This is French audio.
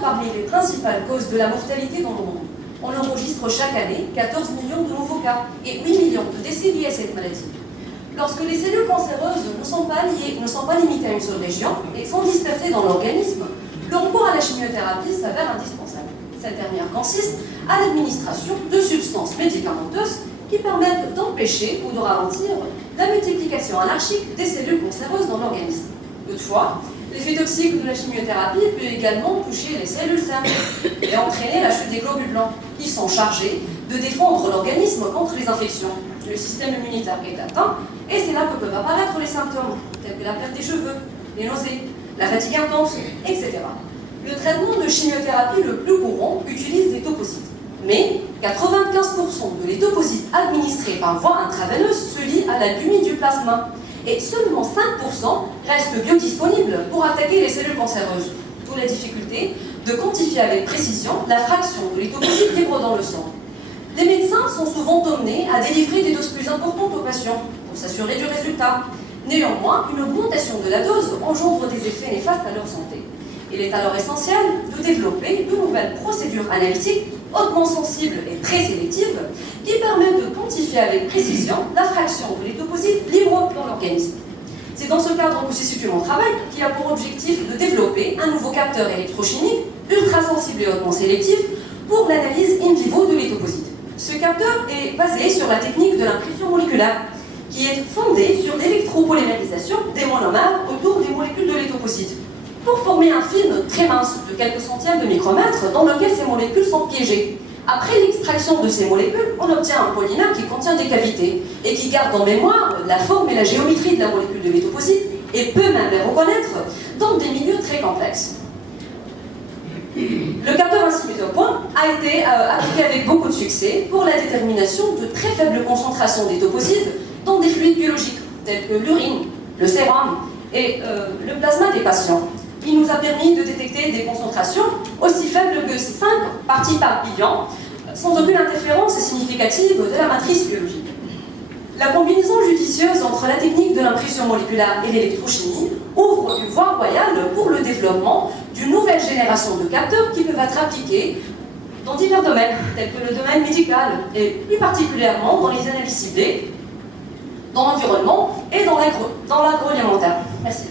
parmi les principales causes de la mortalité dans le monde. On enregistre chaque année 14 millions de nouveaux cas et 8 millions de décès liés à cette maladie. Lorsque les cellules cancéreuses ne sont pas limitées à une seule région et sont dispersées dans l'organisme, le recours à la chimiothérapie s'avère indispensable. Cette dernière consiste à l'administration de substances médicamenteuses qui permettent d'empêcher ou de ralentir la multiplication anarchique des cellules cancéreuses dans l'organisme. Toutefois, l'effet toxique de la chimiothérapie peut également toucher les cellules saines et entraîner la chute des globules blancs, qui sont chargés de défendre l'organisme contre les infections. Le système immunitaire est atteint et c'est là que peuvent apparaître les symptômes, tels que la perte des cheveux, les nausées, la fatigue intense, etc. Le traitement de chimiothérapie le plus courant utilise des toposides. Mais 95% de l'étoposide administrée par voie intraveineuse se lie à l'albumine du plasma. Et seulement 5% restent biodisponibles pour attaquer les cellules cancéreuses. D'où la difficulté de quantifier avec précision la fraction de l'étoposide libre dans le sang. Les médecins sont souvent amenés à délivrer des doses plus importantes aux patients pour s'assurer du résultat. Néanmoins, une augmentation de la dose engendre des effets néfastes à leur santé. Il est alors essentiel de développer de nouvelles procédures analytiques hautement sensibles et très sélectives qui permettent de quantifier avec précision la fraction de l'étoposide libre dans l'organisme. C'est dans ce cadre que se situe mon travail qui a pour objectif de développer un nouveau capteur électrochimique ultra sensible et hautement sélectif pour l'analyse in vivo de l'étoposide. Ce capteur est basé sur la technique de l'impression moléculaire qui est fondée sur l'électropolymérisation des monomères autour des molécules de l'étoposide, pour former un film très mince de quelques centièmes de micromètres dans lequel ces molécules sont piégées. Après l'extraction de ces molécules, on obtient un polymère qui contient des cavités et qui garde en mémoire la forme et la géométrie de la molécule de l'étoposide et peut même les reconnaître dans des milieux très complexes. Le capteur ainsi mis au point a été appliqué avec beaucoup de succès pour la détermination de très faibles concentrations d'étoposides dans des fluides biologiques tels que l'urine, le sérum et le plasma des patients. Il nous a permis de détecter des concentrations aussi faibles que 5 parties par billion, sans aucune interférence significative de la matrice biologique. La combinaison judicieuse entre la technique de l'impression moléculaire et l'électrochimie ouvre une voie royale pour le développement d'une nouvelle génération de capteurs qui peuvent être appliqués dans divers domaines, tels que le domaine médical, et plus particulièrement dans les analyses ciblées, dans l'environnement et dans l'agroalimentaire. Merci.